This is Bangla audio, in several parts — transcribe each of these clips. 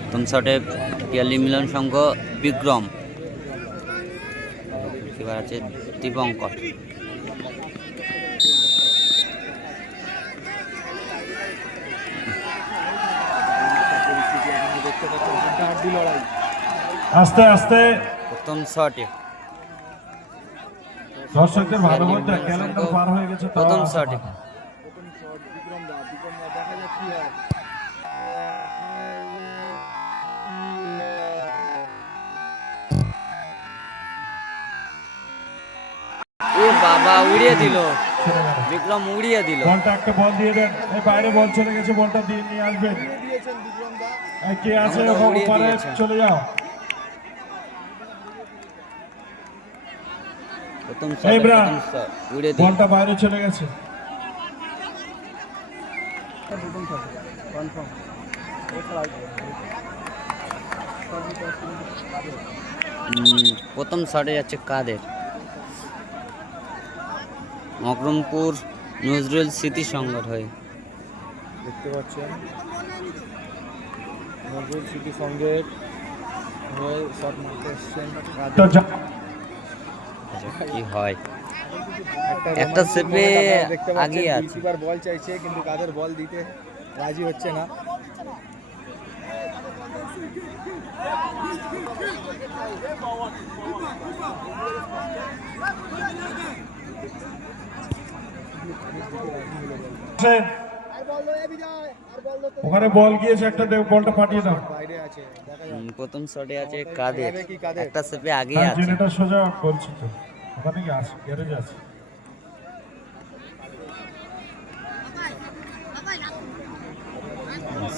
প্রথম শটে পিয়ালি মিলন সংঘ বিক্রম এবার আছে দীপঙ্কর আস্তে আস্তে। প্রথম শটে দর্শকদের ভালো বলতে ক্যালেন্ডার পার হয়ে গেছে প্রথম শটে উড়িয়ে দিল। বিক্রম উড়িয়ে দিল। বলটা একটা বল দিয়ে দেন। এই বাইরে বল চলে গেছে বলটা দিয়ে নিয়ে আসবেন। কে আছে উড়িয়ে চলে যাও। প্রথম উড়িয়ে দিল। বলটা বাইরে চলে গেছে। প্রথম শটে যাচ্ছে কাদের? মকরমপুর নজরুল স্মৃতি সংঘর হয়ে। দেখতে পাচ্ছেন? নজরুল স্মৃতি হয়ে যা- আচ্ছা, কি হয়? একটা সেপে আগিয়ে আছে। বল চাইছে কিন্তু কাদের বল দিতে রাজি হচ্ছে না। ওখানে বল গিয়েছে একটা বলটা পাঠিয়ে দাও। প্রথম শটে আছে কাদের? একটা সেপে হ্যাঁ আছে। জেনেটা সোজা বলছি তো। ওখানে কি আছে? গ্যারেজ আছে।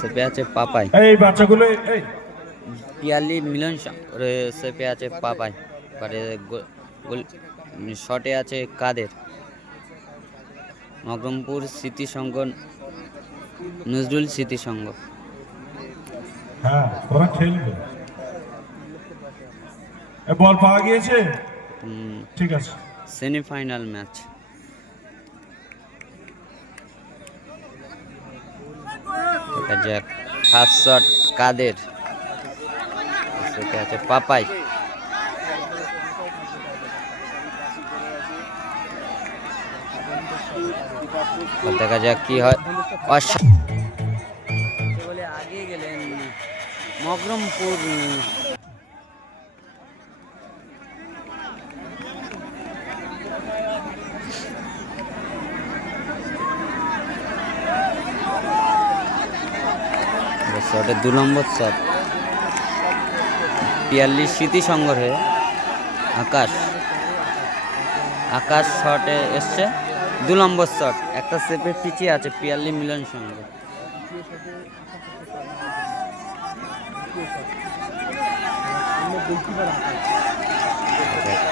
সেপে আছে পাপাই। এই বাচ্চাগুলো এই পিয়ালি মিলন সেপে আছে পাপাই। পরে গো- গোল শটে আছে কাদের? মকরমপুর স্মৃতি সংঘ নজরুল স্মৃতি সংঘ। হ্যাঁ ওরা খেলবে। বল পাওয়া গিয়েছে? ঠিক আছে। Semifinal match. দেখা যাক ফার্স্ট শট কাদের? সেটা আছে পাপাই এবার দেখা যাক কি হয়। বলে আগে গেলেন মকরমপুর উম, দু নম্বর শট। পিয়াল্লি স্মৃতি সংগ্রহে আকাশ। আকাশ শটে এসছে। দু নম্বর শট। একটা সেপে পিছিয়ে আছে পিয়াল্লি মিলন সংঘ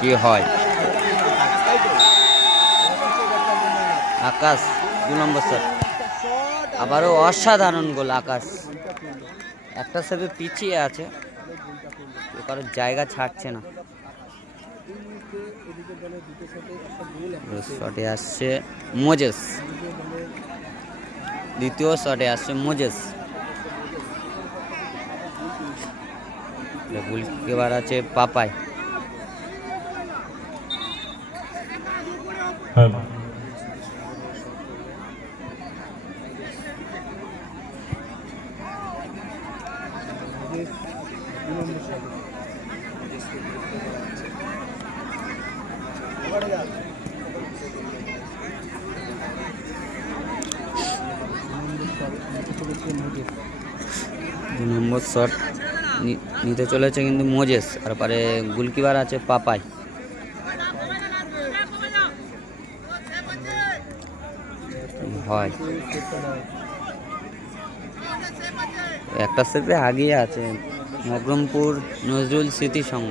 কি হয়? আকাশ, দু নম্বর শট। আবারও অসাধারণ গোল, আকাশ। একটা সেপে পিছিয়ে আছে। কারোর জায়গা ছাড়ছে না। শটে আসছে মোজেস। দ্বিতীয় শটে আসছে মোজেস। গোলকিপার আছে পাপাই। হ্যালো দু নম্বর শট নিতে চলেছে কিন্তু মোজেস, আর পরে গোলকিপার আছে পাপাই। হয়। একটা সেপে আগিয়ে আছে মকরমপুর নজরুল স্মৃতি সংঘ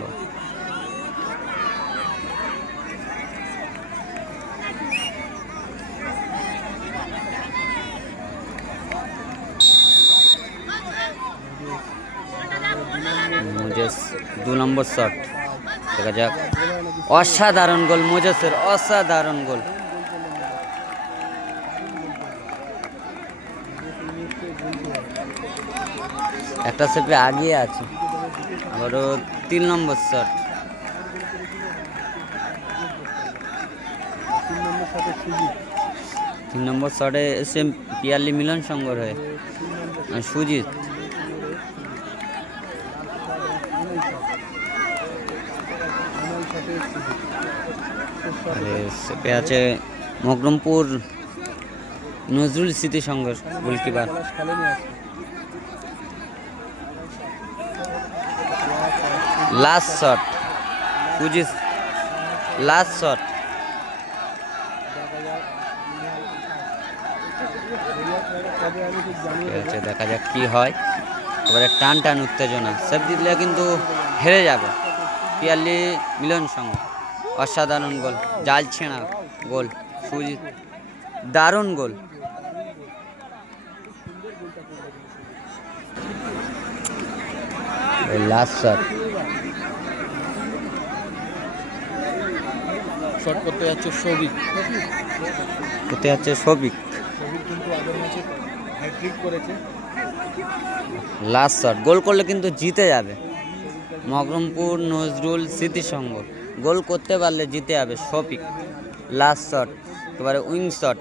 মোজেস দু নম্বর শট দেখা যাক। অসাধারণ গোল, মোজেসের অসাধারণ গোল। একটা সেটে আগিয়ে আছে। আবারও তিন নম্বর শট তিন নম্বর শটে এসে পিয়ালি মিলন সঙ্গর হয়ে মানে সুজিত। আর আছে মকরমপুর নজরুল স্মৃতি সংঘের goalkeeper. Last shot Sujit last shot আছে, দেখা যাক কি হয়। এবারে টান টান উত্তেজনা। সব দিলে কিন্তু হেরে যাবে। পিয়ারলি মিলন সংঘ। অসাধারণ গোল। জাল ছেঁড়া গোল সুজিত। দারুণ গোল। লাস্ট শট শট করতে যাচ্ছে সৌভিক। কোথায় আছে সবিক কিন্তু আগের ম্যাচে হ্যাট্রিক করেছে। লাস্ট শট গোল করলে কিন্তু জিতে যাবে। মকরমপুর নজরুল স্মৃতিসংঘ গোল করতে পারলে জিতে যাবে শফিক। লাস্ট শট এবারে উইং শট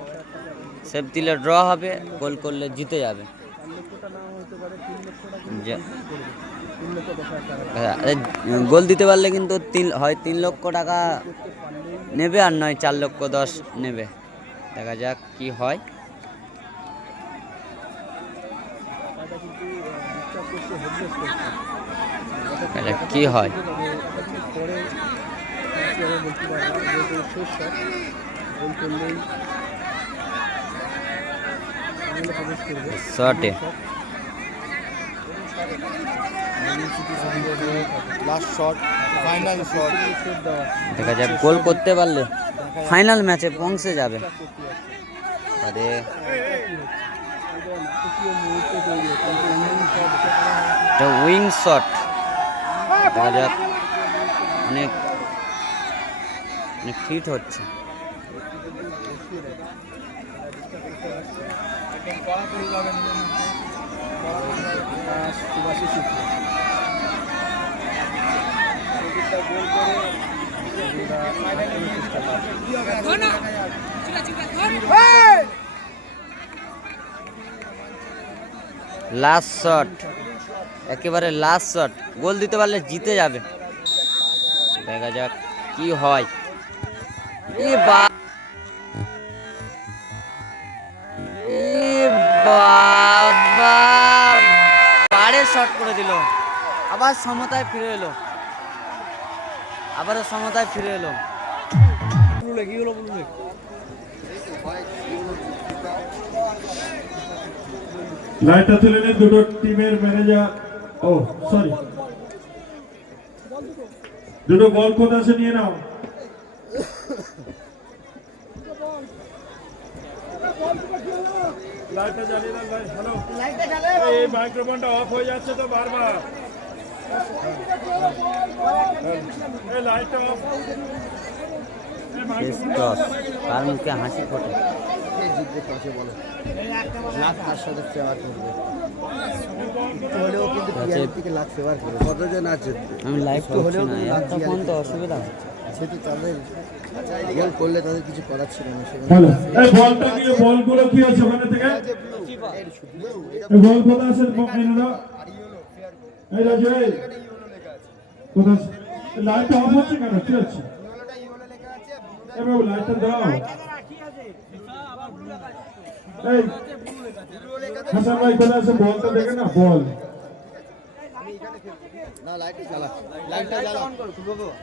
সেফ দিলে ড্র হবে গোল করলে জিতে যাবে। হ্যাঁ, গোল দিতে পারলে কিন্তু তিন হয় তিন লক্ষ টাকা নেবে আর নয় চার লক্ষ দশ নেবে। দেখা যাক কি হয়। যাক কি হয়? দেওয়া দেখা যাক গোল করতে পারলে ফাইনাল ম্যাচে পৌঁছে যাবে। আরে। এটা উইং শট যাক। অনেক অনেক ফিট হচ্ছে। লাস্ট শট একেবারে লাস্ট শট গোল দিতে পারলে জিতে যাবে। দেখা যাক কি হয়। এ বাবা! পাড়ে শট করে দিল। আবার সমতায় ফিরে এলো। আবারও সমতায় ফিরে এলো। কি হলো বলুলে? লাইটটা তুলে নিন দুটো টিমের ম্যানেজার ও সরি দুটো বল কোথা আছে নিয়ে নাও। লাইটটা জ্বালিয়ে দাও হ্যালো এই মাইক্রোফোনটা অফ হয়ে যাচ্ছে তো বারবার। এই লাইটটা অফ শেষ মুখে হাসি ফোটে? জিতবে কাছে বলে? লাখ সাথে ফেভার করবে হলেও কিন্তু পিয়ারের থেকে লাখ ফেভার করবে কতজন আছে? আমি লাইভ করছি হলেও না কিন্তু লাখ একটা ফোন তো অসুবিধা। তাদের গোল করলে তাদের কিছু করার ছিল না হ্যালো এই বলটা নিয়ে বলগুলো কি আছে ওখানে থেকে? এই বল আছে এই রাজু এই। কোথা লাইটটা অফ হচ্ছে কেন? কি হচ্ছে? এই লাইটটা দাও। এই হাসান ভাই আছে বলটা দেখে না বল। না লাইটটা জ্বালা। লাইটটা জ্বালা।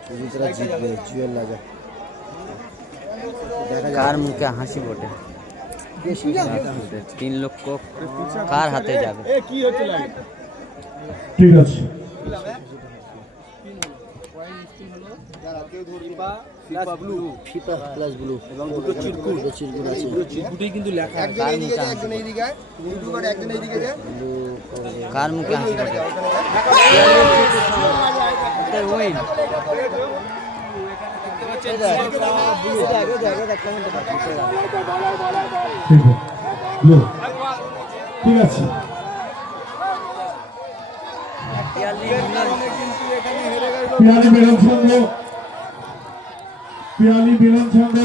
সুজিতরা জিতবে জুয়েল লাগা কার মুখে হাসি বটে তিন লক্ষ কার হাতে যাবে? ঠিক আছে। ফিফা প্লাস ব্লু এবং দুটো চিরকুট দুটো চিরকুট আছে চিরকুটেই কিন্তু লেখা কার মুখে হাসি ফোটে কার মুখে হাসি উইন ঠিক আছে ঠিক আছে পিয়ালি মিলন সংঘ পিয়ালি মিলন সংঘ